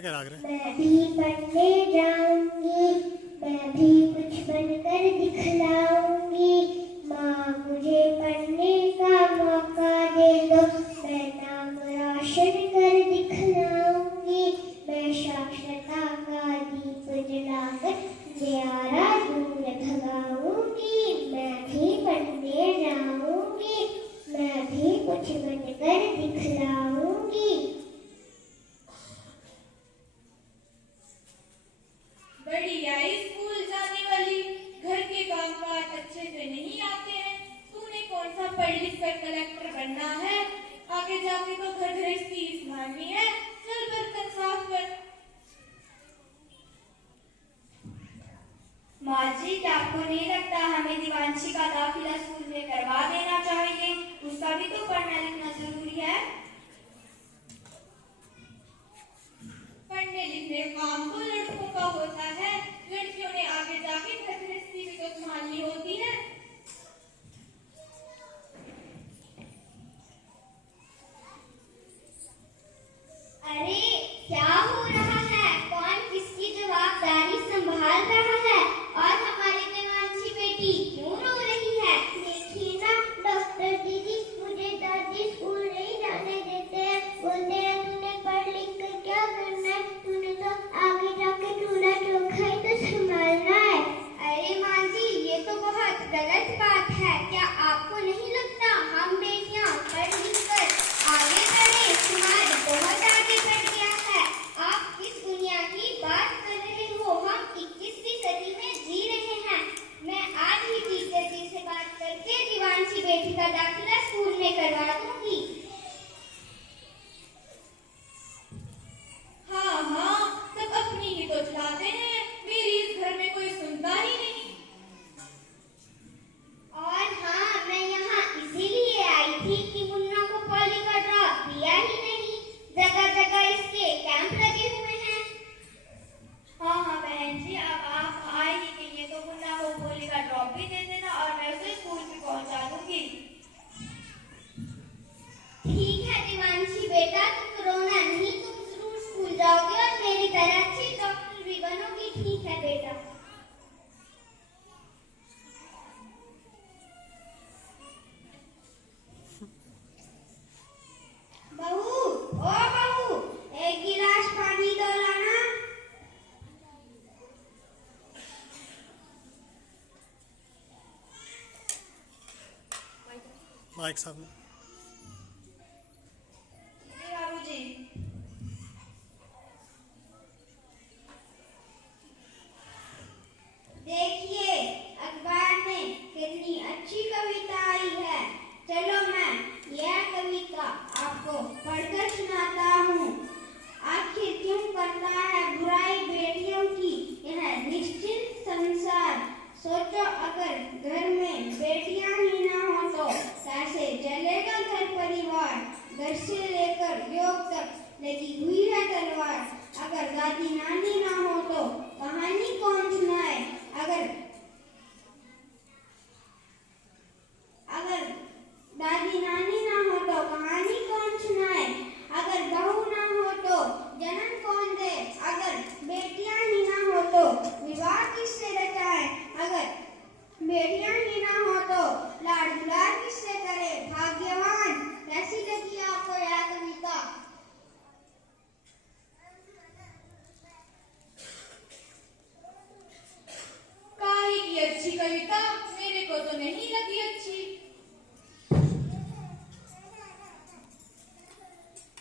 क्या क्या लाग रहा है? मैं भी पढ़ने जाऊंगी, मैं भी कुछ बनकर दिखलाऊंगी। माँ मुझे पढ़ने का मौका दे दो, मैं नाम रोशन कर दिखलाऊंगी। मैं साक्षरता का दीप जलाकर अंधियारा दूर भगाऊंगी। मैं भी पढ़ने जाऊंगी, मैं भी कुछ बनकर दिखलाऊंगी। बड़ी आई स्कूल जाने वाली, घर के कामकाज अच्छे से नहीं आते हैं। तूने कौन सा पढ़ लिख कर कलेक्टर बनना है? आगे जाके तो घर गृहस्थी संभालनी है। चल बर्तन साफ कर। माँ जी, क्या आपको नहीं लगता हमें दिवांशी का दाखिला स्कूल में करवा देना चाहिए? उसका भी तो पढ़ना लिखना जरूरी है। पढ़ने लिखने काम तो लड़कों का होता है, लड़कियों ने आगे जाके घर गृहस्थी भी तो संभालनी होती है। अरे क्या हो रहा है? कौन किसकी जवाबदारी संभाल रहा है? और हमारी देवांशी बेटी क्यों रो रही है? देखिए ना डॉक्टर दीदी, मुझे दादी स्कूल नहीं जाने देते हैं। बोलते हैं तूने पढ़ लिख कर क्या करना है, तूने तो आगे जाके चूल्हा चौखा ही तो संभालना है। अरे माँ जी, ये तो बहुत गलत बात है। क्या आपको नहीं लगता हम बेटियां पढ़ लिख कर आगे बढ़े? तुम्हारे बहुत आगे बढ़ गया है। आप किस दुनिया की बात कर रहे हो? हम 21वीं सदी में जी रहे हैं। मैं आज ही टीचर जी से बात करके दिवांशी बेटी का दाखिला स्कूल में करवा दूंगी। हाँ हाँ, सब अपनी ही तो चलाते हैं, मेरी इस घर में कोई सुनता ही नहीं। और हाँ, मैं यहाँ इसीलिए आई थी कि मुन्ना को पॉली का ड्रॉप दिया ही नहीं। जगह जगह इसके कैंप लगे हुए हैं। हाँ हाँ बहन जी, अब आप आए ही के लिए तो मुन्ना को पोली का ड्रॉप भी दे देना और मैं उसे स्कूल भी पहुंचा दूंगी। ठीक है दिवांशी बेटा, तुम रोना नहीं, तुम जरूर स्कूल जाओगे और मेरी तरह अच्छी डॉक्टर भी बनोगी। ठीक है बेटा। बहू, ओ बहू, एक गिलास पानी दो लाना। माइक सामने। जी बाबूजी। देखिए अखबार में कितनी अच्छी कविता आई है। चलो मैं यह कविता आपको पढ़कर सुनाता हूँ। आखिर क्यों करता है बुराई बेटियों की यह निश्चिंत संसार। सोचो अगर घर में बेटियां ही ना हो तो कैसे चलेगा घर परिवार। घर से लेकर योग तक लगी हुई है तलवार। अगर दादी नानी ना हो तो कहानी कौन सुनाए। अगर दादी नानी ना हो तो कहानी कौन सुनाए। अगर बहू ना हो तो जन्म कौन दे। अगर बेटियां ही ना हो तो विवाह किससे रचाए। अगर बेटियां ही ना हो तो लाड़ दुलार किससे करे। भाग्यवान। कैसी लगी आपको यह कविता? काहे की अच्छी कविता, मेरे को तो नहीं लगी अच्छी।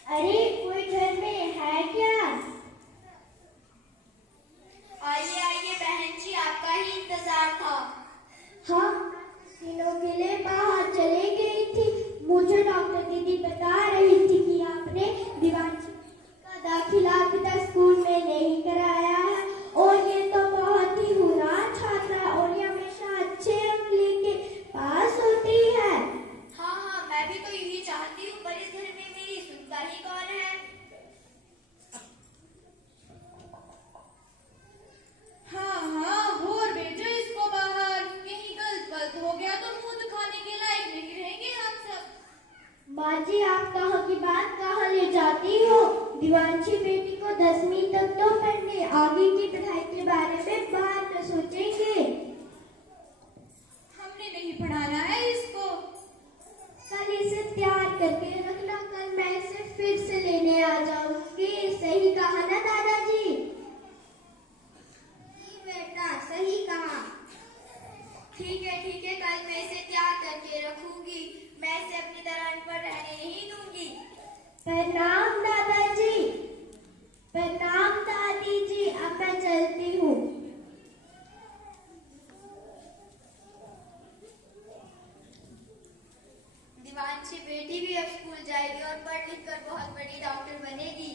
अरे कोई घर में है क्या? आइए आइए बहन जी, आपका ही इंतजार था। हाँ, दिनों के लिए बाहर चले गई थी। मुझे डॉक्टर दीदी बता रही थी कि आपने दिवांशी का दाखिला अभी तक स्कूल में नहीं कराया है। और ये तो बहुत ही होनहार छात्रा है और ये हमेशा अच्छे अंक लेके पास होती है। हाँ हाँ, मैं भी तो यही चाहती हूँ, पर इस घर में मेरी सुनता ही कौन है। हाँ हाँ, भोर भेजो इसको बाहर। कहीं गलत हो गया तो मुंह दिखाने के लायक नहीं रहेंगे हम सब। माँ जी, आप कहाँ की बात कहाँ ले जाती हो? दिवांशी बेटी को 10वीं तक तो पढ़ने, आगे की पढ़ाई के बारे में बाद में सोचेंगे। हमने नहीं पढ़ाना है इसको। कल इसे तैयार करके रखना, कल मैं इसे फिर से लेने आ जाऊंगी। सही कहा ना दादाजी? जी बेटा, सही कहा। ठीक है, कल मैं इसे तैयार करके रखूंगी। मैं इसे अपनी तरह अनपढ़ रहने नहीं दूंगी। प्रणाम दादाजी। प्रणाम दादी जी, अब मैं चलती हूँ। दिवांशी बेटी भी अब स्कूल जाएगी और पढ़ लिख कर बहुत बड़ी डॉक्टर बनेगी।